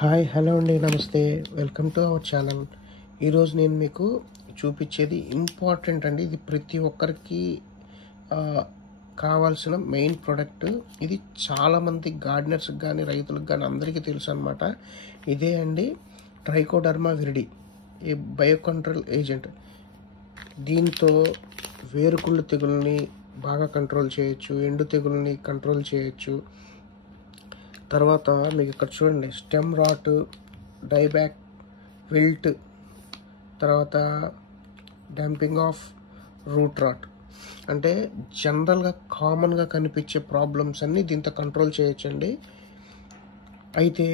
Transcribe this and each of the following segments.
Hi hello అండి, నమస్తే, welcome to our channel. ఈరోజు నేను మీకు చూపించేది ఇంపార్టెంట్ అండి. ఇది ప్రతి ఒక్కరికి కావాల్సిన మెయిన్ ప్రోడక్ట్. ఇది చాలామంది గార్డెనర్స్కి కానీ రైతులకు కానీ అందరికీ తెలుసు అనమాట. ఇదే అండి ట్రైకోడర్మా విరిడి, ఈ బయో కంట్రోల్ ఏజెంట్. దీంతో వేరుకుళ్ళు తెగుల్ని బాగా కంట్రోల్ చేయొచ్చు, ఎండు తెగుల్ని కంట్రోల్ చేయొచ్చు. తర్వాత మీకు ఇక్కడ చూడండి, స్టెమ్ రాట్, డైబ్యాక్, విల్ట్, తర్వాత డంపింగ్ ఆఫ్ రూట్ రాట్, అంటే జనరల్గా కామన్గా కనిపించే ప్రాబ్లమ్స్ అన్నీ దీంతో కంట్రోల్ చేయొచ్చండి. అయితే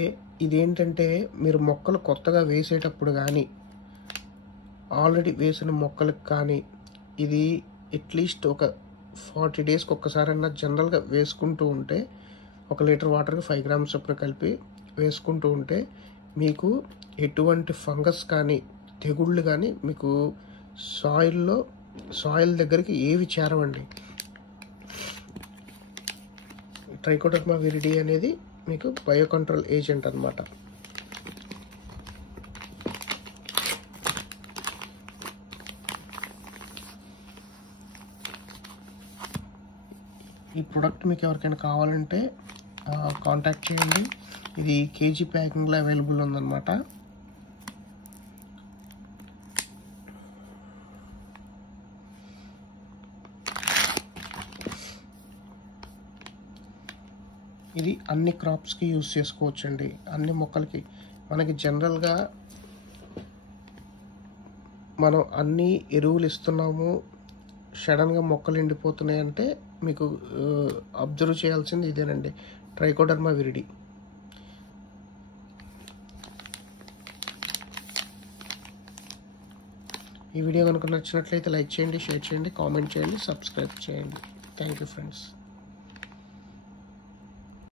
ఇదేంటంటే మీరు మొక్కలు కొత్తగా వేసేటప్పుడు కానీ ఆల్రెడీ వేసిన మొక్కలకు కానీ ఇది అట్లీస్ట్ ఒక 40 డేస్కి ఒక్కసారైనా జనరల్గా వేసుకుంటూ ఉంటే, 1 లీటర్ వాటర్కి 5 గ్రామ్స్ చొప్పున కలిపి వేసుకుంటూ ఉంటే మీకు ఎటువంటి ఫంగస్ కానీ తెగుళ్ళు కానీ మీకు సాయిల్ దగ్గరికి ఏవి చేరవండి. ట్రైకోడర్మా విరిడి అనేది మీకు బయో కంట్రోల్ ఏజెంట్ అన్నమాట. ఈ ప్రోడక్ట్ మీకు ఎవరికైనా కావాలంటే కాంటాక్ట్ చేయండి. ఇది కేజీ ప్యాకింగ్లో అవైలబుల్ ఉందన్నమాట. ఇది అన్ని క్రాప్స్కి యూజ్ చేసుకోవచ్చండి, అన్ని మొక్కలకి. మనకి జనరల్గా మనం అన్ని ఎరువులు ఇస్తున్నాము, సడన్గా మొక్కలు ఎండిపోతున్నాయి అంటే మీకు అబ్జర్వ్ చేయాల్సింది ఇదేనండి, ట్రైకోడర్మా విరిడి. ఈ వీడియో కనుక నచ్చినట్లయితే లైక్ చేయండి, షేర్ చేయండి, కామెంట్ చేయండి, సబ్స్క్రైబ్ చేయండి. Thank you friends.